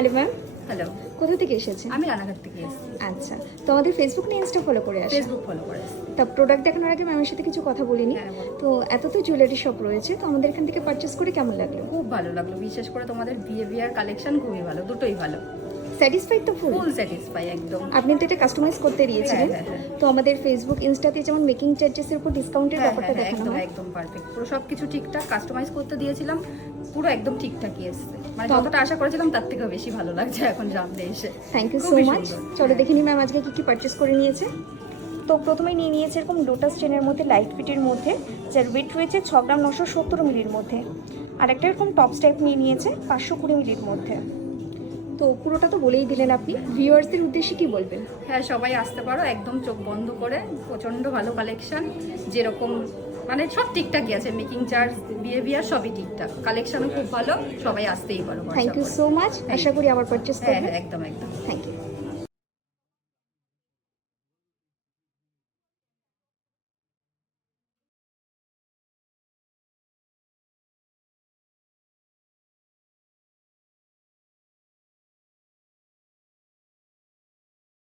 Hello ma'am, hello, কোথা থেকে এসেছেন? আমি রানাঘাট থেকে এসেছি। আচ্ছা, তো আমাদের ফেসবুক না ইনস্টা ফলো করে আসেন? ফেসবুক ফলো করে এসেছি। তা প্রোডাক্ট দেখানোর আগে ম্যামের সাথে কিছু কথা বলিনি। হ্যাঁ, বলো। তো এত তো জুয়েলারি শপ রয়েছে, তো আমাদের এখান থেকে পারচেস করে কেমন লাগলো? খুব ভালো লাগলো, বিশেষ করে তোমাদের বিহেভিয়ার কালেকশন খুবই ভালো, দুটোই ভালো। স্যাটিসফাইড তো ফুল? ফুল স্যাটিসফাই একদম। আপনি তো এটা কাস্টমাইজ করতে দিয়েছিলেন। হ্যাঁ, হ্যাঁ, হ্যাঁ। তো আমাদের ফেসবুক ইনস্টাতে যেমন মেকিং চার্জেসের উপর ডিসকাউন্টের হ্যাঁ, ব্যাপারটা হ্যাঁ, দেখানো একদম হয়। একদম পারফেক্ট, পুরো সব কিছু ঠিকঠাক কাস্টমাইজ করতে দিয়েছিলাম, পুরো একদম ঠিকঠাকই এসছে। মানে তো- যতটা আশা করেছিলাম তার থেকেও বেশি ভালো লাগছে এখন জানতে এসে। থ্যাংক ইউ সো খুবই মাচ। সুন্দর। চলো হ্যাঁ। দেখে নি ম্যাম আজকে কি কি পারচেস করে নিয়েছে। তো প্রথমেই নিয়ে নিয়েছে এরকম লোটাস চেনের মধ্যে লাইট ফিটের মধ্যে, যার ওয়েট রয়েছে 6 গ্রাম 970 মিলির মধ্যে। আর একটা এরকম টপস টাইপ নিয়ে নিয়েছে 520 মিলির মধ্যে। তো পুরোটা তো বলেই দিলেন আপনি, ভিউয়ার্সদের উদ্দেশ্যে কি বলবেন? হ্যাঁ, সবাই আসতে পারো একদম চোখ বন্ধ করে, প্রচণ্ড ভালো কালেকশন। যেরকম মানে সব ঠিকঠাকই আছে, মেকিং চার্জ বিহেভিয়ার সবই ঠিকঠাক, কালেকশনও খুব ভালো, সবাই আসতেই পারো। থ্যাংক ইউ সো মাচ, আশা করি আবার পারচেস হ্যাঁ করবেন। হ্যাঁ, একদম একদম। Thank you.